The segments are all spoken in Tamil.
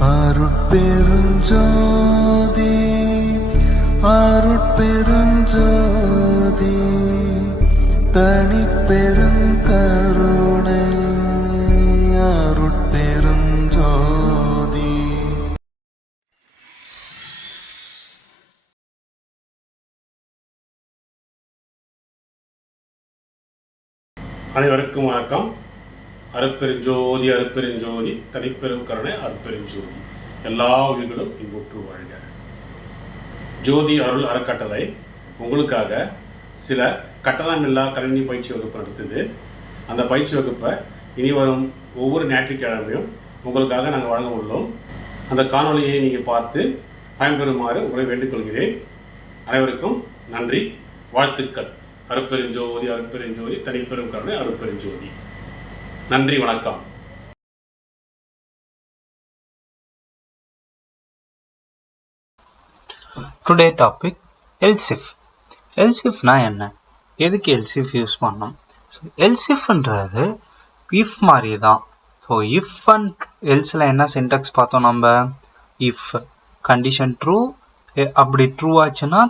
அருட்பெருஞ்சோதி அருட்பெருஞ்சோதி தனிப்பெருங்கருணை அருட்பெருஞ்சோதி. அனைவருக்கும் வணக்கம். அருப்பெருஞ்சோதி அருப்பெருஞ்சோதி தனிப்பெரும் கருணை அருப்பெருஞ்சோதி. எல்லா உயிர்களும் இன்புற்று வாழ்க. ஜோதி அருள் அறக்கட்டளை. உங்களுக்காக சில கட்டணமில்லா கணினி பயிற்சி வகுப்பு நடத்துது. அந்த பயிற்சி வகுப்பை இனி வரும் ஒவ்வொரு ஞாயிற்றுக்கிழமையும் உங்களுக்காக நாங்கள் வழங்க உள்ளோம். அந்த காணொளியை நீங்கள் பார்த்து பயன்பெறுமாறு உங்களை வேண்டிக்கொள்கிறேன் அனைவருக்கும் நன்றி வாழ்த்துக்கள். அருப்பெருஞ்சோதி அருப்பெருஞ்சோதி தனிப்பெரும் கருணை அருப்பெருஞ்சோதி. நன்றி வணக்கம். டுடே டாபிக் எல்சிஃப் எல்சிஃப்னா என்ன? எதுக்கு எல்சிஃப் யூஸ் பண்ணோம்? ஸோ எல்சிஃப்ன்றது இஃப் மாதிரி தான் ஸோ இஃப் அண்ட் எல்ஸில் என்ன சின்டெக்ஸ் பார்த்தோம் நம்ம? இஃப் கண்டிஷன் ட்ரூ அப்படி ட்ரூ ஆச்சுன்னா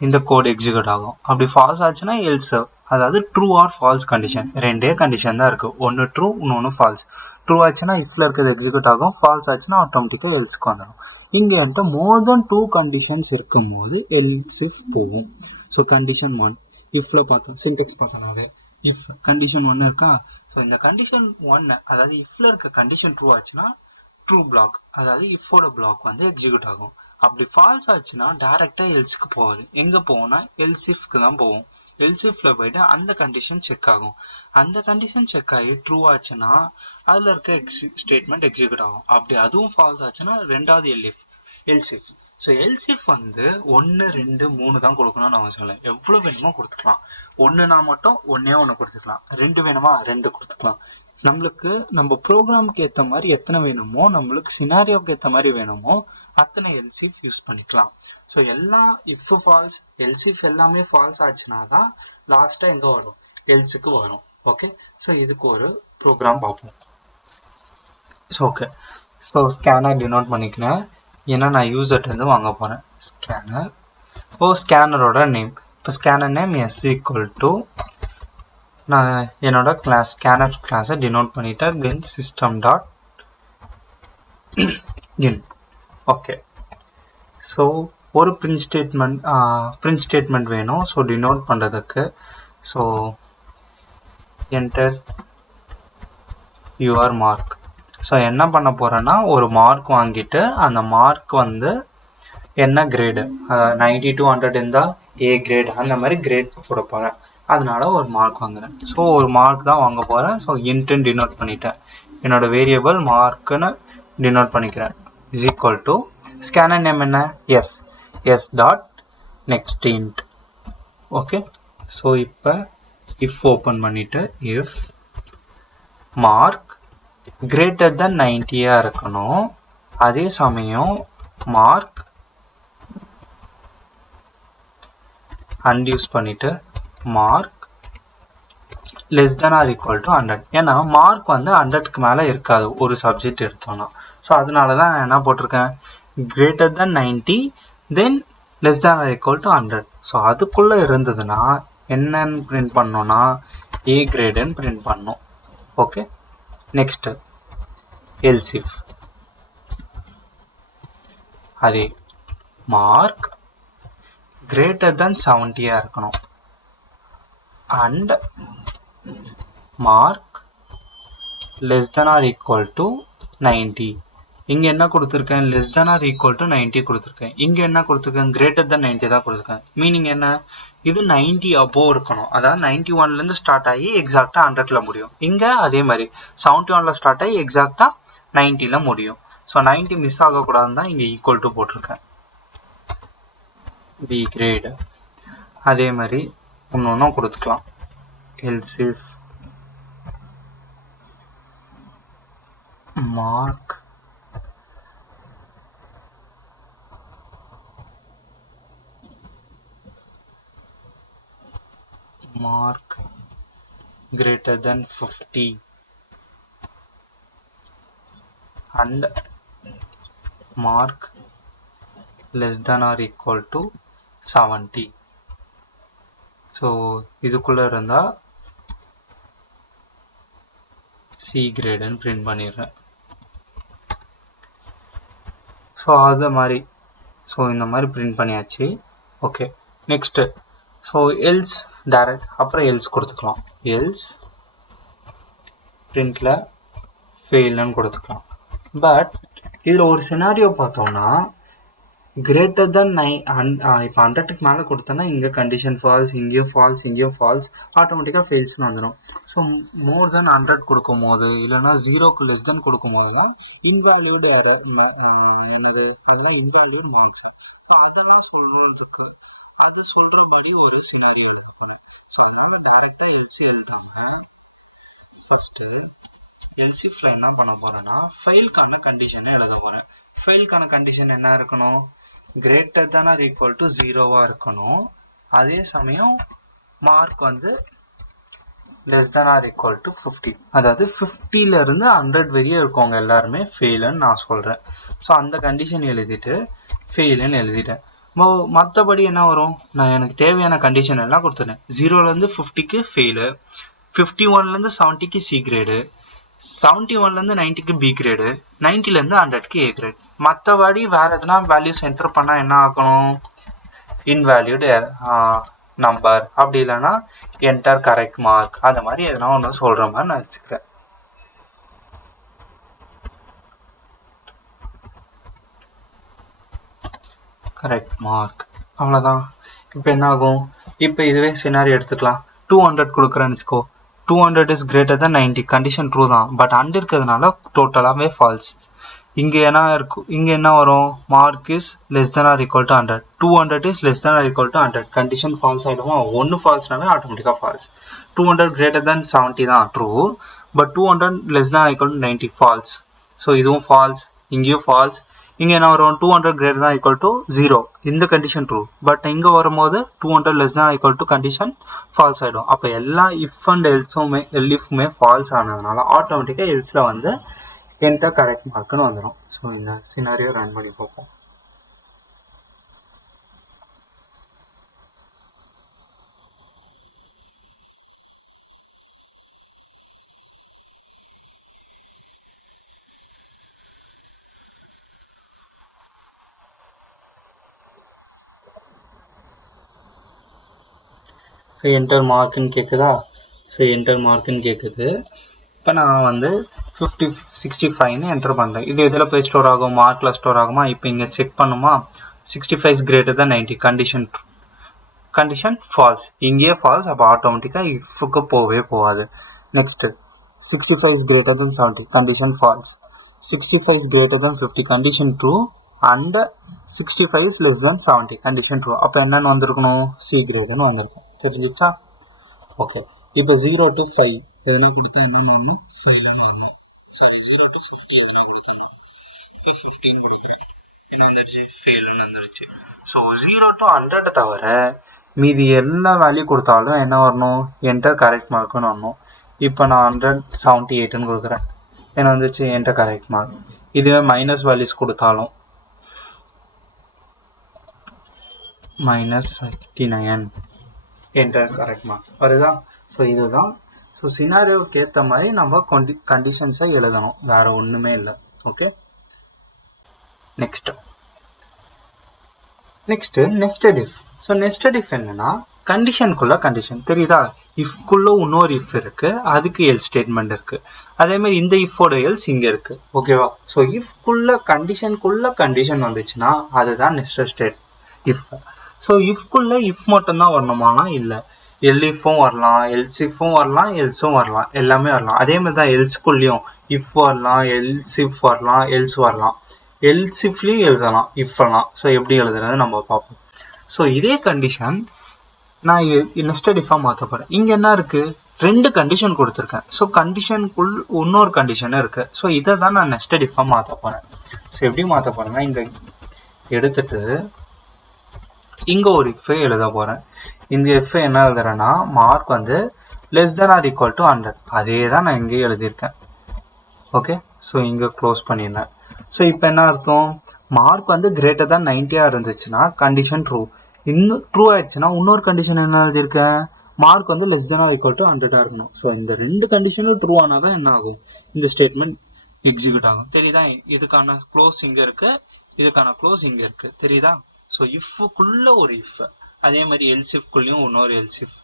இந்த கோட் எக்ஸிக்யூட் ஆகும். அப்படி ஃபால்ஸ் ஆச்சுன்னா எல்ஸ் அதாவது ட்ரூ ஆர் ஃபால்ஸ் கண்டிஷன் ரெண்டே கண்டிஷன் தான் இருக்குது ஒன்று ட்ரூ இன்னொன்று ஃபால்ஸ் ட்ரூ ஆச்சுன்னா இஃப்ல இருக்கிறது எக்ஸிக்யூட் ஆகும். ஃபால்ஸ் ஆச்சுன்னா ஆட்டோமேட்டிக்காக எல்ஸ்க்கு வந்துடும் இங்கே வந்துட்டு மோர் தென் டூ கண்டிஷன்ஸ் இருக்கும்போது எல்ஸ் இஃப் போகும். ஸோ கண்டிஷன் ஒன் இஃப்ல பார்த்தோம். சின்டெக்ஸ் பார்த்தோம்னாவே இஃப் கண்டிஷன் ஒன்று இருக்கா? ஸோ இந்த கண்டிஷன் ஒன்று அதாவது இஃப்ல இருக்க கண்டிஷன் ட்ரூ ஆச்சுன்னா ட்ரூ பிளாக் அதாவது இஃபோட பிளாக் வந்து எக்ஸிக்யூட் ஆகும். அப்படி ஃபால்ஸ் ஆச்சுன்னா டேரெக்டாக எல்ஸுக்கு போகாது. எங்கே போகும்னா எல்சிஃப்க்கு தான் போகும். எல்சிஃப்ல போயிட்டு அந்த கண்டிஷன் செக் ஆகும். அந்த கண்டிஷன் செக் ஆகி ட்ரூ ஆச்சுன்னா அதுல இருக்க எக்ஸ் ஸ்டேட்மெண்ட் எக்ஸிக்யூட் ஆகும். அப்படி அதுவும் ஃபால்ஸ் ஆச்சுன்னா ரெண்டாவது எல்இஃப் எல்சிஃப் ஸோ எல்சிஃப் வந்து ஒன்று ரெண்டு மூணு தான் கொடுக்கணும்னு அவங்க சொல்லலை. எவ்வளோ வேணுமோ கொடுத்துக்கலாம். ஒன்றுனா மட்டும் ஒன்னே ஒன்று கொடுத்துக்கலாம். ரெண்டு வேணுமா? ரெண்டு கொடுத்துக்கலாம். நம்மளுக்கு நம்ம ப்ரோக்ராமுக்கு ஏற்ற மாதிரி எத்தனை வேணுமோ நம்மளுக்கு சினாரியோக்கு ஏற்ற மாதிரி வேணுமோ அத்தனை எல்சிஃப் யூஸ் பண்ணிக்கலாம். ஸோ எல்லா இஃப் ஃபால்ஸ் எல்சிஃப் எல்லாமே ஃபால்ஸ் ஆச்சுன்னா தான் லாஸ்ட்டாக எங்கே வரும்? எல்ஸுக்கு வரும். ஓகே ஸோ இதுக்கு ஒரு ப்ரோக்ராம் பார்ப்போம். So okay so scanner denote பண்ணிக்கிறேன். ஏன்னா நான் யூசர்ட் வந்து வாங்க போகிறேன் ஸ்கேனர் ஓ ஸ்கேனரோட நேம் இப்போ scanner name is equal to நான் என்னோட கிளாஸ் ஸ்கேனர் கிளாஸை டினோட் பண்ணிட்டேன். Then system dot in okay so ஒரு பிரிண்ட் ஸ்டேட்மெண்ட் பிரிண்ட் ஸ்டேட்மெண்ட் வேணும். ஸோ டினோட் பண்ணுறதுக்கு so enter your mark so என்ன பண்ண போகிறேன்னா ஒரு மார்க் வாங்கிட்டு அந்த மார்க் வந்து என்ன கிரேடு நைன்டி டூ ஹண்ட்ரட் இருந்தால் ஏ கிரேட் அந்த மாதிரி கிரேட் போட போகிறேன் அதனால ஒரு மார்க் வாங்குறேன். ஸோ ஒரு மார்க் தான் வாங்க போகிறேன் ஸோ இன்ட்டுன்னு டினோட் பண்ணிட்டேன். என்னோட வேரியபிள் மார்க்குன்னு டினோட் பண்ணிக்கிறேன். Is equal to scanner name என்ன? S S dot next int okay so இப்போ இஃப் ஓப்பன் பண்ணிட்டு இஃப் மார்க் கிரேட்டர் தென் நைன்டியாக இருக்கணும். அதே சமயம் மார்க் அன்யூஸ் பண்ணிட்டு mark less than or equal to hundred ஏன்னா மார்க் வந்து ஹண்ட்ரட்க்கு மேலே இருக்காது. ஒரு சப்ஜெக்ட் எடுத்தோம்னா. ஸோ அதனால தான் நான் என்ன போட்டிருக்கேன்? Greater than ninety then less than or equal to hundred so அதுக்குள்ளே இருந்ததுன்னா என்னன்னு பிரிண்ட் பண்ணோன்னா ஏ கிரேடுன்னு பிரிண்ட் பண்ணோம். ஓகே நெக்ஸ்ட்டு எல்சிஃப் அதே மார்க் கிரேட்டர் தென் செவன்ட்டியாக இருக்கணும். And mark less than or equal to ninety இங்கே என்ன கொடுத்துருக்கேன்? Less than or equal to ninety கொடுத்துருக்கேன். இங்கே என்ன கொடுத்துருக்கேன்? கிரேட்டர் தென் நைன்டி தான் கொடுத்துருக்கேன். மீனிங் என்ன? இது நைன்டி அபோவ் இருக்கணும். அதாவது நைன்டி ஒன்லேருந்து ஸ்டார்ட் ஆகி எக்ஸாக்டாக ஹண்ட்ரட்ல முடியும். இங்கே அதே மாதிரி செவன்டி ஒன்ல ஸ்டார்ட் ஆகி எக்ஸாக்டாக நைன்டில முடியும். ஸோ நைன்டி மிஸ் ஆகக்கூடாதுன்னு தான் இங்கே ஈக்குவல் டு போட்டிருக்கேன். பி கிரேடு அதே மாதிரி ஒன்று ஒன்றும் கொடுத்துக்கலாம் elif mark mark greater than 50 and mark less than or equal to seventy so இதுக்குள்ளே இருந்தால் சி கிரேடுன்னு பிரிண்ட் பண்ணிடுறேன். ஸோ அது மாதிரி ஸோ இந்த மாதிரி பிரிண்ட் பண்ணியாச்சு. Okay next so else direct அப்புறம் எல்ஸ் கொடுத்துக்கலாம். எல்ஸ் பிரிண்டில் ஃபெயில்னு கொடுத்துக்கலாம். பட் இதில் ஒரு சினாரியோ பார்த்தோம்னா கிரேட்டர் தென் நை இப்போ ஹண்ட்ரடுக்கு மேலே கொடுத்தோன்னா இங்கே கண்டிஷன் ஃபால்ஸ் இங்கேயும் ஃபால்ஸ் இங்கேயும் ஃபால்ஸ் ஆட்டோமேட்டிக்காக ஃபெயில்ஸ்னு வந்துடும் ஸோ மோர் தென் ஹண்ட்ரட் கொடுக்கும் போது இல்லைன்னா ஜீரோக்கு லெஸ் தென் கொடுக்கும் போது தான் இன்வேல்யூடு என்னது? அதெல்லாம் இன்வேல்யூட் மார்க்ஸ் அதெல்லாம் சொல்றதுக்கு அது சொல்கிறபடி ஒரு சினாரியோ இருக்குது ஸோ அதனால டேரெக்டாக எல்சி எழுதாங்க எல்சி எல்சிஃப்ல என்ன பண்ண போறேன்னா ஃபைலுக்கான கண்டிஷனை எழுத போறேன். ஃபைலுக்கான கண்டிஷன் என்ன இருக்கணும்? கிரேட்டர் தானே ஆர் ஈக்குவல் டு ஜீரோவா இருக்கணும். அதே சமயம் மார்க் வந்து less than or equal to fifty அதாவது 50 ஹண்ட்ரட் வரையும் இருக்கவங்க எல்லாருமே ஃபெயிலுன்னு நான் சொல்றேன். ஸோ அந்த கண்டிஷன் எழுதிட்டு ஃபெயிலுன்னு எழுதிட்டேன். மற்றபடி என்ன வரும்? நான் எனக்கு தேவையான கண்டிஷன் எல்லாம் கொடுத்துட்டேன் ஜீரோலேருந்து ஃபிஃப்டிக்கு ஃபெயிலு ஃபிஃப்டி ஒன்லேருந்து செவன்ட்டிக்கு சி கிரேடு செவன்ட்டி ஒன்லேருந்து நைன்ட்டிக்கு பி கிரேடு நைன்ட்டிலேருந்து ஹண்ட்ரட்க்கு ஏ கிரேட் மற்றபடி வேற எதனா வேல்யூஸ் என்டர் பண்ணால் என்ன ஆகணும்? இன்வேல்யூடு நம்பர் அப்படி இல்லைன்னா என்டர் கரெக்ட் மார்க் அந்த மாதிரி எதனா ஒன்று சொல்கிற மாதிரி நான் வச்சுக்கிறேன். கரெக்ட் மார்க் அவ்வளோதான் இப்போ என்ன ஆகும் இப்போ இதுவே சினாரி எடுத்துக்கலாம். டூ ஹண்ட்ரட் கொடுக்குறேன்னு வச்சுக்கோ. Two hundred is greater than ninety condition true தான். பட் அண்ட் இருக்கிறதுனால டோட்டலாகவே ஃபால்ஸ் இங்கே என்ன இருக்கும் இங்கே என்ன வரும்? Mark is less than or equal to hundred two hundred is less than or equal to hundred condition false ஆகிடுமா ஒன்று ஃபால்ஸ்னாவே ஆட்டோமேட்டிக்காக false two hundred greater than seventy தான். True but two hundred less than or equal to ninety false so இதுவும் ஃபால்ஸ் இங்கேயும் ஃபால்ஸ் இங்கே நான் வரும்? Two hundred great than equal to zero இந்த கண்டிஷன் ட்ரூ பட் இங்கே வரும்போது two hundred less than equal to condition false ஆகிடும் அப்போ எல்லா இஃப் அண்ட் எல்ஸுமே எல்இஃப்மே ஃபால்ஸ் ஆனதுனால ஆட்டோமேட்டிக்காக எல்ஸில் வந்து என்கிட்ட கரெக்ட் மார்க்குன்னு வந்துடும் ஸோ இந்த சினாரியோ ரன் பண்ணி பார்ப்போம். ஸோ என்டர் மார்க்குன்னு கேட்குதா ஸோ என்டர் மார்க்குன்னு கேட்குது இப்போ நான் வந்து ஃபிஃப்டி சிக்ஸ்டி ஃபைவ்னு என்டர் பண்ணுறேன் இது எதில் போய் ஸ்டோர் ஆகும்? மார்க்கில் ஸ்டோர் ஆகுமா? இப்போ இங்கே செக் பண்ணுமா? Sixty five greater than ninety condition condition false இங்கேயே ஃபால்ஸ் அப்போ ஆட்டோமேட்டிக்காக இஃப்க்கு போகவே போகாது. Next sixty five greater than seventy condition false sixty five greater than fifty condition true and sixty five is less than seventy condition true அப்போ என்னென்னு வந்திருக்கணும்? சி கிரேடுன்னு வந்திருக்கும். தெரிஞ்சிச்சா? ஓகே இப்போ ஜீரோ டு ஃபைவ் எதுனா கொடுத்தா என்னென்னு வரணும்? ஃபைவ்லன்னு வரணும். சாரி ஜீரோ டு ஃபிஃப்டி எதுனா கொடுத்தணும் இப்போ ஃபிஃப்டின்னு கொடுக்குறேன். என்ன வந்துருச்சு? ஃபெயிலுன்னு வந்துருச்சு. ஸோ ஜீரோ டு ஹண்ட்ரட் தவிர மீதி எல்லா வேல்யூ கொடுத்தாலும் என்ன வரணும்? என்டர் கரெக்ட் மார்க்குன்னு வரணும். இப்போ நான் ஹண்ட்ரட் செவன்ட்டி எயிட்டுன்னு கொடுக்குறேன். என்ன வந்துச்சு? என்டர் கரெக்ட் மார்க் இதுவே மைனஸ் வேல்யூஸ் கொடுத்தாலும். Minus fifty nine enter correct mark வருதா? ஸோ இதுதான். ஸோ சினாரியோவுக்கு ஏற்ற மாதிரி நம்ம கொண்டி கண்டிஷன்ஸை எழுதணும். வேற ஒன்றுமே இல்லை. Okay next next nested if so nested if என்னன்னா கண்டிஷனுக்குள்ள கண்டிஷன் தெரியுதா? இஃப்குள்ள இன்னொரு இஃப் இருக்கு. அதுக்கு எல் ஸ்டேட்மெண்ட் இருக்கு. அதே மாதிரி இந்த இஃபோட எல்ஸ் இங்க இருக்கு. ஓகேவா ஸோ இஃப்குள்ள கண்டிஷனுக்குள்ள கண்டிஷன் வந்துச்சுன்னா அதுதான் நெஸ்டட் ஸ்டேட் இஃப் ஸோ இஃப்குள்ள இஃப் மட்டும்தான் வரணுமானா இல்லை. எல்இஃபும் வரலாம் எல்சிஃபும் வரலாம் எல்ஸும் வரலாம். எல்லாமே வரலாம். அதே மாதிரி தான் எல்ஸ்குள்ளேயும் இஃப் வரலாம் எல்சிஃப் வரலாம் எல்ஸ் வரலாம். எல்சிஃப்லேயும் எழுதலாம் இஃப் எல்லாம் ஸோ எப்படி எழுதுறது நம்ம பார்ப்போம். ஸோ இதே கண்டிஷன் நான் நெஸ்டட் இஃபாக மாற்ற போகிறேன் இங்கே என்ன இருக்கு? ரெண்டு கண்டிஷன் கொடுத்துருக்கேன். ஸோ கண்டிஷனுக்குள் இன்னொரு கண்டிஷனும் இருக்கு. ஸோ இதை தான் நான் நெஸ்டட் இஃபாக மாற்ற போகிறேன் ஸோ எப்படி மாற்ற போகிறேன்னா இங்கே எடுத்துட்டு இங்கே ஒரு இஃப் எழுத போகிறேன் இந்த இஃப் என்ன எழுதுறேன்னா மார்க் வந்து less than or equal to hundred அதே தான் நான் இங்கேயே எழுதியிருக்கேன். ஓகே ஸோ இங்கே க்ளோஸ் பண்ணிடுறேன். ஸோ இப்போ என்ன அர்த்தம்? மார்க் வந்து கிரேட்டர் தான் நைன்ட்டியாக இருந்துச்சுன்னா கண்டிஷன் ட்ரூ இன்னும் ட்ரூ ஆயிடுச்சுன்னா இன்னொரு கண்டிஷன் என்ன எழுதியிருக்கேன்? மார்க் வந்து லெஸ் தென் ஈக்குவல் டு ஹண்ட்ரடாக இருக்கணும். ஸோ இந்த ரெண்டு கண்டிஷனும் ட்ரூ ஆனால் தான் என்ன ஆகும்? இந்த ஸ்டேட்மெண்ட் எக்ஸிக்யூட் ஆகும். தெரியுதா? இதுக்கான க்ளோஸ் இங்கே இருக்கு. இதுக்கான க்ளோஸ் இங்கே இருக்கு. தெரியுதா? ஸோ இஃப்க்குள்ள ஒரு இஃப் அதே மாதிரி எல்சிஃப்குள்ளேயும் இன்னொரு எல்சிஃப்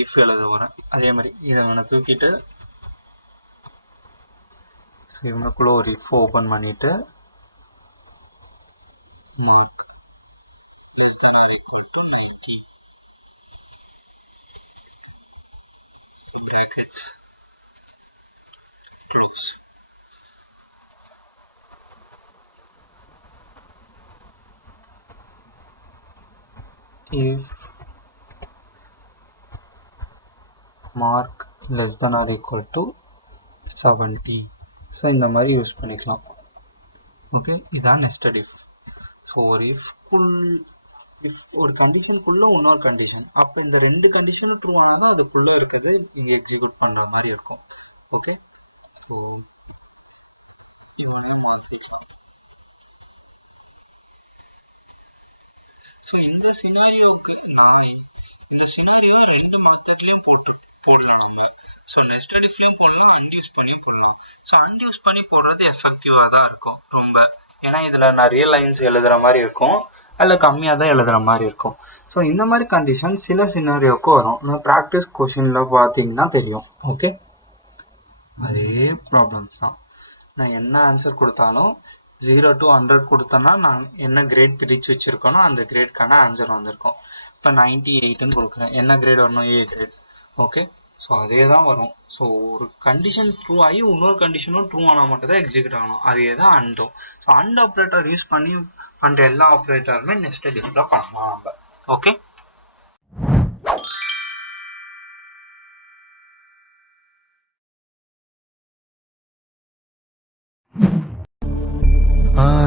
இஃப் எழுத வரேன் அதே மாதிரி இதை நான் தூக்கிட்டு இவனுக்குள்ள ஒரு இஃப் ஓப்பன் பண்ணிட்டு mark less than or equal to 90 brackets. Close if mark less than or equal to 70 so இந்த மாதிரி யூஸ் பண்ணிக்கலாம். ஓகே இதான் நெஸ்டட் இஃப் ஸோ ஒரு இஃப் ஃபுல் இஃப் ஒரு கண்டிஷனுக்குள்ள இன்னொரு கண்டிஷன் அப்போ இந்த ரெண்டு கண்டிஷனுக்கு வாங்கினா ஆனாலும் அதுக்குள்ள இருக்குது இங்கே எக்ஸிக்யூட் பண்ணுற மாதிரி இருக்கும். ஓகே ஸோ ஸோ இந்த சினாரியோக்கு நான் இந்த சினாரியோ ரெண்டு மெத்தட்லேயும் போட்டு போடலாம் நம்ம. ஸோ நெஸ்ட் இஃப்லேயும் போடலாம் அன்யூஸ் பண்ணி போடலாம். ஸோ அன்யூஸ் பண்ணி போடுறது எஃபெக்டிவாக தான் இருக்கும் ரொம்ப. ஏன்னா இதில் நிறைய லைன்ஸ் எழுதுகிற மாதிரி இருக்கும் அதில் கம்மியாக தான் எழுதுகிற மாதிரி இருக்கும். ஸோ இந்த மாதிரி கண்டிஷன் சில சினாரியோக்கு வரும். நான் ப்ராக்டிஸ் கொஷினில் பார்த்தீங்கன்னா தெரியும். ஓகே அதே ப்ராப்ளம்ஸ் தான். நான் என்ன ஆன்சர் கொடுத்தாலும் ஜீரோ டு ஹண்ட்ரட் கொடுத்தோன்னா நான் என்ன கிரேட் பிரித்து வச்சுருக்கேனோ அந்த கிரேட்கான ஆன்சர் வந்திருக்கும். இப்போ நைன்டி எயிட்னு கொடுக்குறேன். என்ன கிரேட் வரணும்? ஏ கிரேட் ஓகே ஸோ அதே தான் வரும். ஸோ ஒரு கண்டிஷன் ட்ரூ ஆகி இன்னொரு கண்டிஷனும் ட்ரூ ஆனால் மட்டும் தான் எக்ஸிக்யூட் ஆகணும். அதே தான் அண்டும் ஸோ அண்ட் ஆப்ரேட்டர் யூஸ் பண்ணி பண்ணுற எல்லா ஆப்ரேட்டருமே நெக்ஸ்ட் டிஸ்பிளே பண்ணலாம் நம்ம. ஓகே